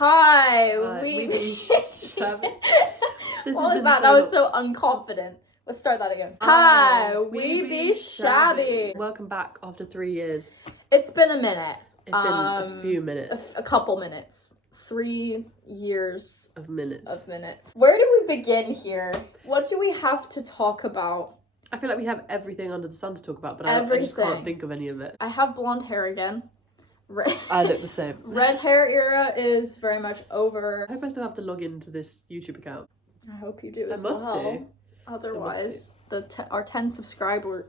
Hi, we be Chabby. What was that? That was so unconfident. Let's start that again. Hi, we be Chabby. Welcome back after 3 years. It's been a minute. It's been a few minutes. A couple minutes. 3 years of minutes. Where do we begin here? What do we have to talk about? I feel like we have everything under the sun to talk about, but I just can't think of any of it. I have blonde hair again. I look the same. Red hair era is very much over. I hope I still have to log into this YouTube account. I hope you do as I must well. do. Otherwise, our 10 subscribers...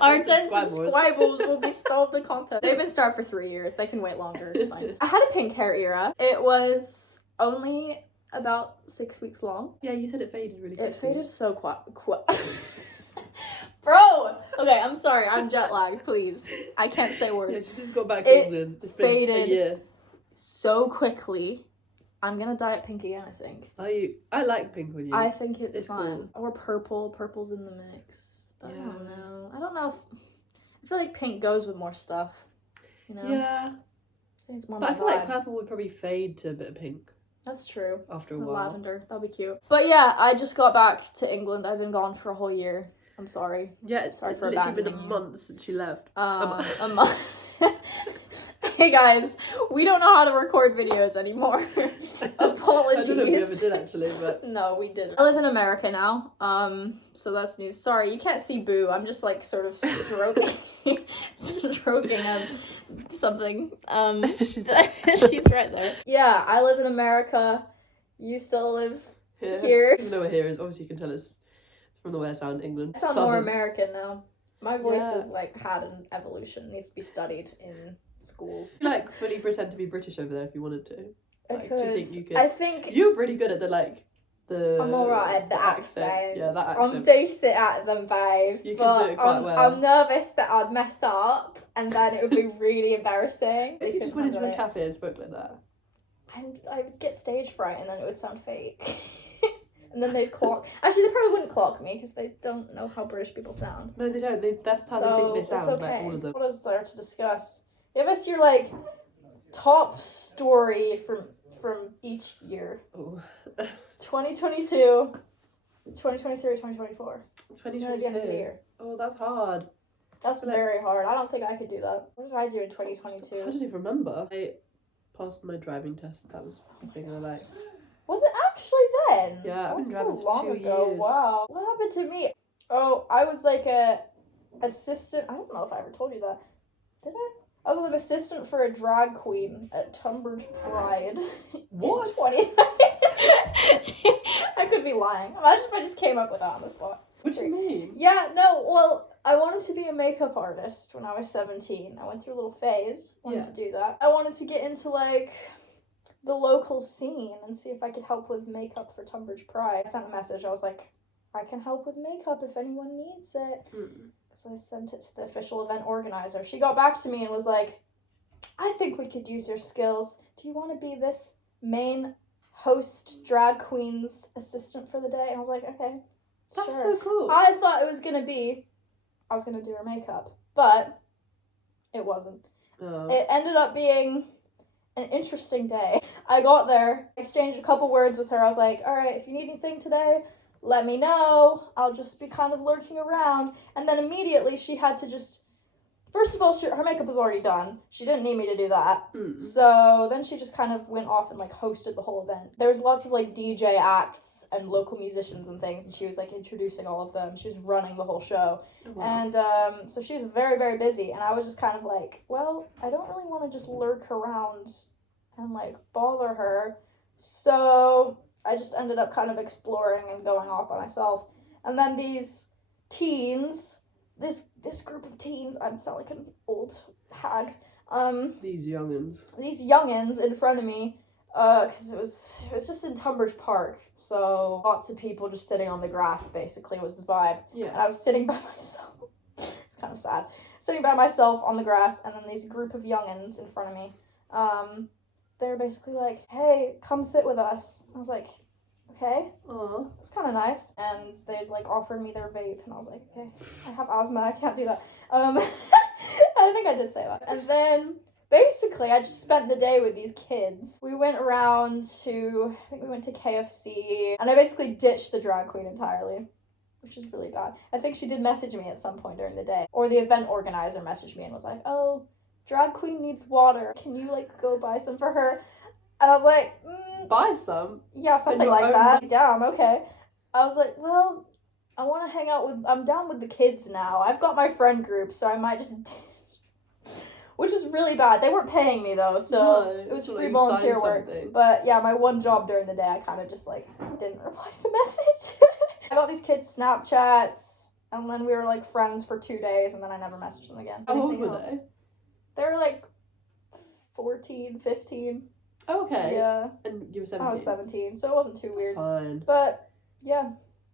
Our 10 subscribers will be starved of content. They've been starved for 3 years. They can wait longer. It's fine. I had a pink hair era. It was only about 6 weeks long. Yeah, you said it faded really quickly. It faded so Bro! Okay, I'm sorry. I'm jet lagged, please. I can't say words. Yeah, she just got back to England. It's faded been a year. So quickly. I'm gonna dye it pink again, I think. Are you? I like pink on you. I think it's fun. Cool. Or purple. Purple's in the mix. But Yeah. I don't know. I don't know if... I feel like pink goes with more stuff. You know? Yeah. I think it's more But my I feel vibe. like purple would probably fade to a bit of pink. That's true. After a Or while. lavender. That'll be cute. But yeah, I just got back to England. I've been gone for a whole year. I'm sorry. Yeah, it's Sorry for literally been a abandoning you. month since she left. A month. Hey guys, we don't know how to record videos anymore. Apologies. I don't know if we ever did actually, but... No, we didn't. I live in America now, so that's new. Sorry, you can't see Boo. I'm just like sort of stroking something. She's right there. Yeah, I live in America. You still live here. Even though we're here, obviously you can tell us from the way I sound, England. I sound more American now. My voice Yeah. is like had an evolution. It needs to be studied in schools. You like fully pretend to be British over there if you wanted to. Like, Do you think you could? I think You're really good at the I'm alright at the accent. Yeah, that I'm accent. decent at them vibes. You can but do it quite well. I'm nervous that I'd mess up and then it would be really embarrassing. If you just went into a cafe and spoke like that. I would get stage fright and then it would sound fake. And then they'd clock. Actually, they probably wouldn't clock me because they don't know how British people sound. No, they don't. That's how they think they sound. It's okay. Like all of them. What is there to discuss? Give us your like top story from each year. Oh. 2022, 2023, 2024. 2022. Oh, that's hard. That's very hard. I don't think I could do that. What did I do in 2022? I don't even remember. I passed my driving test. That was a thing I liked. Was it actually then? Yeah, that I've was been so driving for long 2 ago. years. Wow. What happened to me? Oh, I was like a assistant. I don't know if I ever told you that. Did I? I was an assistant for a drag queen at Tunbridge Pride. What? In 2020. I could be lying. Imagine if I just came up with that on the spot. What do you mean? Yeah, no, well, I wanted to be a makeup artist when I was 17. I went through a little phase, wanted to do that. I wanted to get into, like, the local scene and see if I could help with makeup for Tunbridge Pride. I sent a message, I was like, I can help with makeup if anyone needs it. So I sent it to the official event organizer. She got back to me and was like, I think we could use your skills. Do you want to be this main host drag queen's assistant for the day? And I was like, okay. That's sure. so cool. I thought it was going to be, I was going to do her makeup, but it wasn't. Oh. It ended up being an interesting day. I got there, exchanged a couple words with her. I was like, all right, if you need anything today, let me know. I'll just be kind of lurking around. And then immediately she had to just, first of all, her makeup was already done. She didn't need me to do that. So then she just kind of went off and like hosted the whole event. There was lots of like DJ acts and local musicians and things, and she was like introducing all of them. She was running the whole show. Oh, wow. And so she was very, very busy. And I was just kind of like, well, I don't really want to just lurk around and like bother her. So I just ended up kind of exploring and going off by myself. And then these teens, this group of teens, I sound like an old hag. These youngins in front of me, because it was just in Tunbridge Park, so lots of people just sitting on the grass basically was the vibe. Yeah. And I was sitting by myself. It's kind of sad. Sitting by myself on the grass, and then these group of youngins in front of me, they were basically like, hey, come sit with us. I was like, okay. It's kind of nice. And they like offered me their vape, and I was like, okay, I have asthma, I can't do that. I think I did say that. And then basically, I just spent the day with these kids. We went around to, I think we went to KFC, and I basically ditched the drag queen entirely, which is really bad. I think she did message me at some point during the day, or the event organizer messaged me and was like, oh, drag queen needs water. Can you, like, go buy some for her? And I was like, buy some? Yeah, something like that. Damn, okay. I was like, well, I want to hang out with, I'm down with the kids now. I've got my friend group, so I might just, which is really bad. They weren't paying me though, so it was free volunteer work. Something. But yeah, my one job during the day, I kind of just like didn't reply to the message. I got these kids Snapchats, and then we were like friends for 2 days, and then I never messaged them again. How old were they? They were like 14, 15. Okay. Yeah. And you were 17? I was 17, so it wasn't too weird. That's fine. But yeah,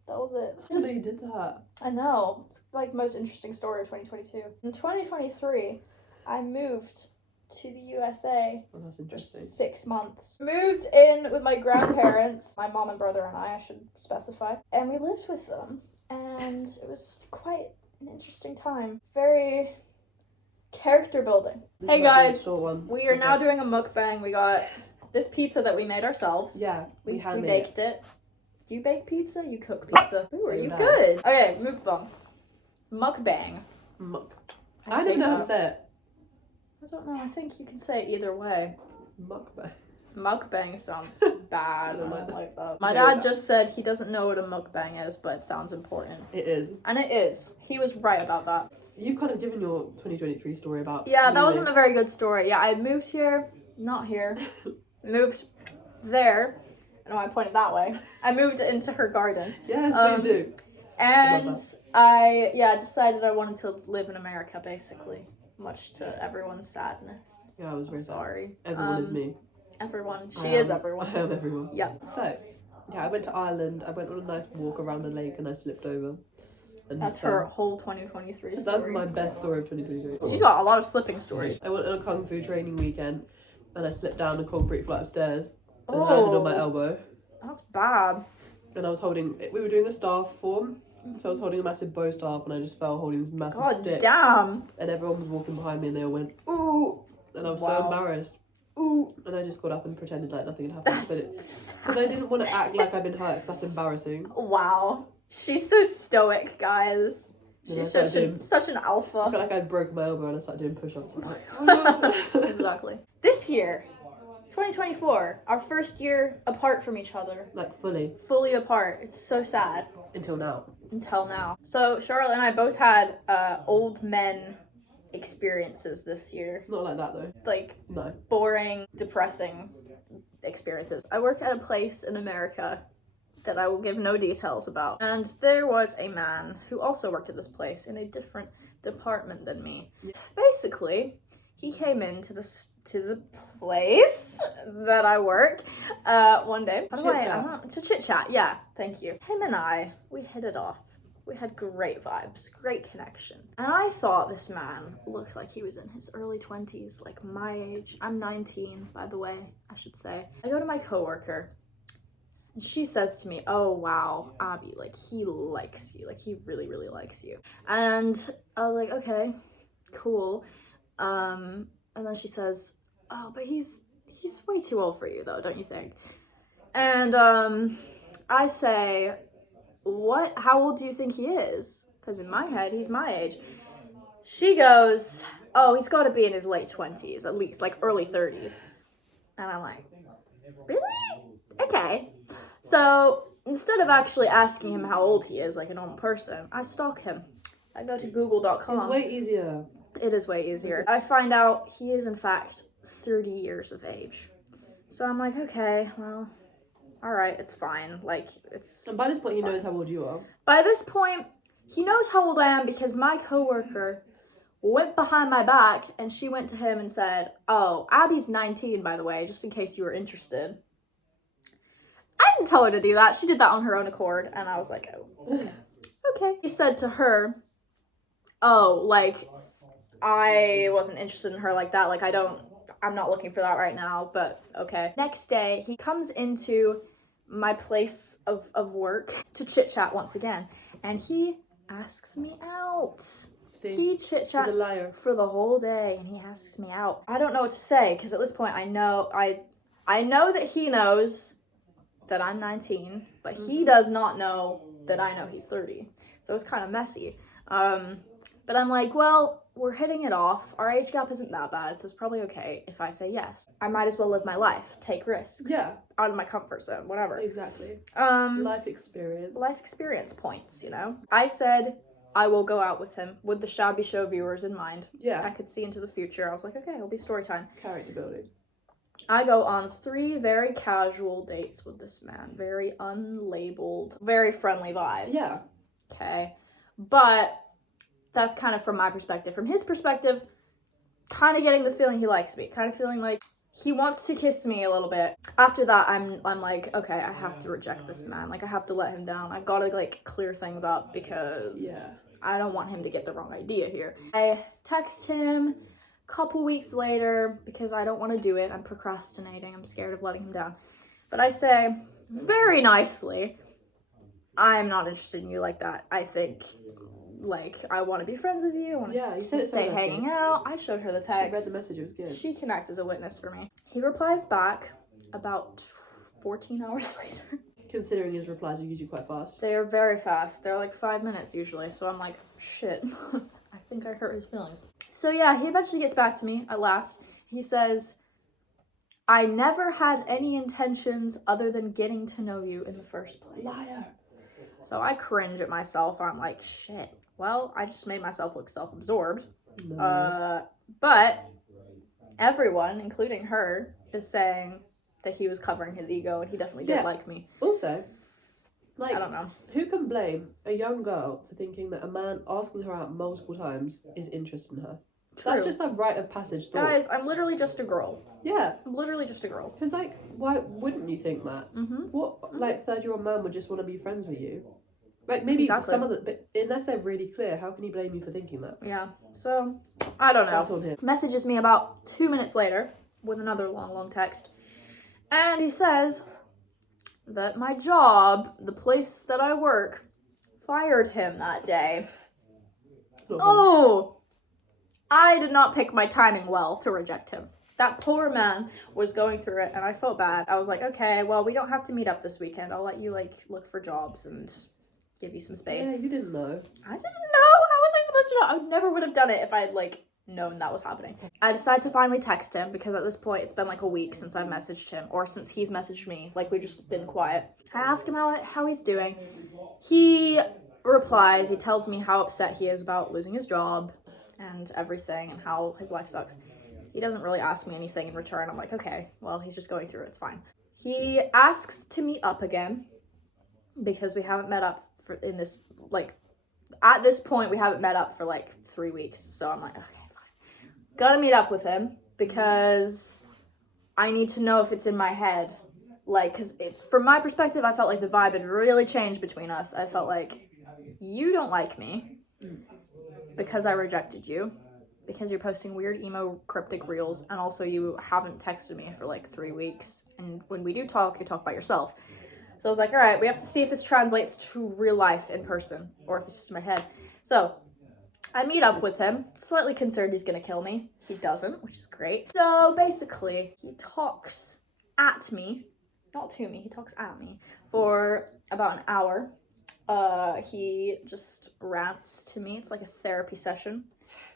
that was it. I didn't know you did that. I know. It's like the most interesting story of 2022. In 2023, I moved to the USA that's interesting. for 6 months. Moved in with my grandparents, my mom and brother and I should specify. And we lived with them. And it was quite an interesting time. Very character building. Hey guys, we are now doing a mukbang. We got this pizza that we made ourselves. Yeah, we baked it. Do you bake pizza? You cook pizza. Ooh, are you good? Okay, mukbang. Mukbang. I don't know how to say it. I don't know. I think you can say it either way. Mukbang. Mukbang sounds bad. I don't like that. My dad just said he doesn't know what a mukbang is, but it sounds important. It is. And it is. He was right about that. You've kind of given your 2023 story about... Yeah, that wasn't a very good story. Yeah, I moved here. Not here. Moved there. I know I pointed that way. I moved into her garden. Yeah, please do. And I decided I wanted to live in America, basically. Much to everyone's sadness. Yeah, I was very sorry. Everyone is me. Everyone. She is everyone. I am everyone. Yeah. So, yeah, I went to Ireland. I went on a nice walk around the lake and I slipped over. And that's her whole 2023 story. That's my best story of 2023. She's got a lot of slipping stories. I went on a kung fu training weekend and I slipped down a concrete flight of stairs and landed on my elbow. That's bad. And I was we were doing a staff form, so I was holding a massive bow staff and I just fell holding this massive stick. Damn. And everyone was walking behind me and they all went, ooh. And I was so embarrassed. Ooh. And I just got up and pretended like nothing had happened. Because I didn't want to act like I've been hurt, because that's embarrassing. Wow. She's so stoic, guys. She's such an alpha. I felt like I'd broken my elbow and I started doing push-ups. Exactly. This year, 2024, our first year apart from each other. Like fully. Fully apart. It's so sad. Until now. So Charlotte and I both had old men experiences this year. Not like that though. Like boring, depressing experiences. I work at a place in America that I will give no details about. And there was a man who also worked at this place in a different department than me. Yeah. Basically, he came into to the place that I work one day. To chit chat. Yeah, thank you. Him and I, we hit it off. We had great vibes, great connection. And I thought this man looked like he was in his early 20s, like my age. I'm 19, by the way, I should say. I go to my coworker. And she says to me, oh, wow, Abby, like, he likes you. Like, he really, really likes you. And I was like, okay, cool. And then she says, oh, but he's way too old for you, though, don't you think? And I say, what? How old do you think he is? Because in my head, he's my age. She goes, oh, he's got to be in his late 20s, at least, like early 30s. And I'm like, really? Okay. So instead of actually asking him how old he is like a normal person, I stalk him. I go to google.com. It's way easier. It is way easier. I find out he is in fact 30 years of age. So I'm like, okay, well, all right, it's fine. Like, it's... And by this point, he knows how old you are. By this point, he knows how old I am because my coworker went behind my back and she went to him and said, oh, Abby's 19, by the way, just in case you were interested. I didn't tell her to do that. She did that on her own accord. And I was like, oh, okay. He said to her, oh, like, I wasn't interested in her like that. Like, I'm not looking for that right now, but okay. Next day, he comes into my place of work to chit chat once again. And he asks me out. See? He chit-chats He's a liar. for the whole day, and he asks me out. I don't know what to say, because at this point, I know that he knows that I'm 19, but he does not know that I know he's 30. So it's kind of messy. But I'm like, well, we're hitting it off. Our age gap isn't that bad, so it's probably okay if I say yes. I might as well live my life, take risks. Yeah. Out of my comfort zone, whatever. Exactly. Life experience. Life experience points, you know? I said I will go out with him with the Chabby show viewers in mind. Yeah. I could see into the future. I was like, okay, it'll be story time. Character building. I go on 3 very casual dates with this man. Very unlabeled, very friendly vibes. Yeah. Okay. But that's kind of from my perspective. From his perspective, kind of getting the feeling he likes me. Kind of feeling like he wants to kiss me a little bit. After that, I'm like, okay, I have to reject this man. Like, I have to let him down. I've got to, like, clear things up because I don't want him to get the wrong idea here. I text him a couple weeks later because I don't want to do it. I'm procrastinating. I'm scared of letting him down. But I say, very nicely, I'm not interested in you like that. I think... like, I want to be friends with you. I want to stay hanging out. I showed her the text. She read the message. It was good. She can act as a witness for me. He replies back about 14 hours later. Considering his replies are usually quite fast. They are very fast. They're like 5 minutes usually. So I'm like, shit. I think I hurt his feelings. So yeah, he eventually gets back to me at last. He says, I never had any intentions other than getting to know you in the first place. Liar. So I cringe at myself. I'm like, shit. Well, I just made myself look self-absorbed. No. But everyone, including her, is saying that he was covering his ego and he definitely did like me. Also, like, I don't know. Who can blame a young girl for thinking that a man asking her out multiple times is interested in her? True. That's just a rite of passage thought. Guys, I'm literally just a girl. Yeah. I'm literally just a girl. Because, like, why wouldn't you think that? Mm-hmm. What, like, 30-year-old man would just want to be friends with you? Like, maybe some of the... But unless they're really clear, how can he blame you for thinking that? Yeah. So, I don't know. That's on him. Messages me about 2 minutes later with another long text. And he says that my job, the place that I work, fired him that day. Oh! I did not pick my timing well to reject him. That poor man was going through it, and I felt bad. I was like, okay, well, we don't have to meet up this weekend. I'll let you, like, look for jobs and give you some space. Yeah, you didn't know. I didn't know. How was I supposed to know? I never would have done it if I had, like, known that was happening. I decided to finally text him because at this point, it's been, like, a week since I've messaged him, or since he's messaged me. Like, we've just been quiet. I ask him how he's doing. He replies. He tells me how upset he is about losing his job and everything and how his life sucks. He doesn't really ask me anything in return. I'm like, okay, well, he's just going through it. It's fine. He asks to meet up again because we haven't met up at this point, we haven't met up for like 3 weeks. So I'm like, okay, fine. Gotta meet up with him because I need to know if it's in my head. Like, because from my perspective, I felt like the vibe had really changed between us. I felt like you don't like me because I rejected you. Because you're posting weird emo cryptic reels, and also you haven't texted me for like 3 weeks, and when we do talk, you talk by yourself. So I was like, all right, we have to see if this translates to real life in person, or if it's just in my head. So I meet up with him, slightly concerned he's gonna kill me. He doesn't, which is great. So basically, he talks at me, not to me, he talks at me for about an hour. He just rants to me. It's like a therapy session.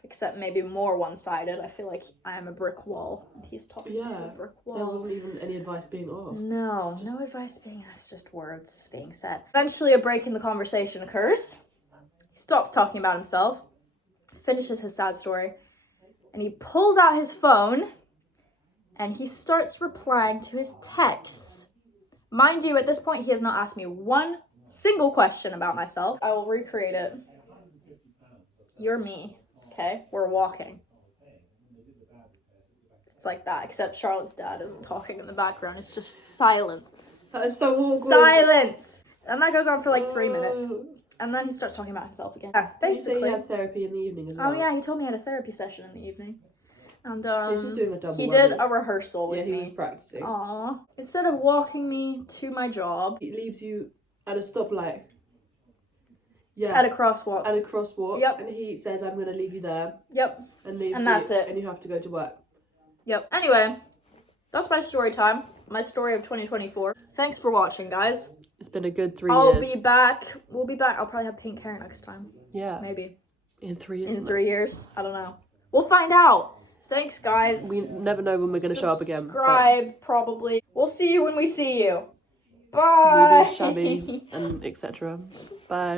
Except maybe more one-sided. I feel like I am a brick wall, and he's talking to a brick wall. There wasn't even any advice being asked. No advice being asked, just words being said. Eventually, a break in the conversation occurs. He stops talking about himself, finishes his sad story, and he pulls out his phone, and he starts replying to his texts. Mind you, at this point, he has not asked me one single question about myself. I will recreate it. You're me. Okay, we're walking. It's like that, except Charlotte's dad isn't talking in the background. It's just silence. That is so awkward. Silence! And that goes on for like 3 minutes. And then he starts talking about himself again. Yeah, basically. He had therapy in the evening as well. Oh yeah, he told me he had a therapy session in the evening. And so he's just doing a double he did a rehearsal with me. Yeah, he was practicing. Aww. Instead of walking me to my job, he leaves you at a stoplight. At a crosswalk. At a crosswalk. Yep. And he says, I'm going to leave you there. Yep. And leaves and you, that's it. And you have to go to work. Yep. Anyway, that's my story time. My story of 2024. Thanks for watching, guys. It's been a good 3 years. I'll be back. We'll be back. I'll probably have pink hair next time. Yeah. Maybe. In 3 years. In 3 years. I don't know. We'll find out. Thanks, guys. We never know when we're going to show up again. Subscribe, probably. We'll see you when we see you. Bye. Movie, Chabby, and etc. Bye.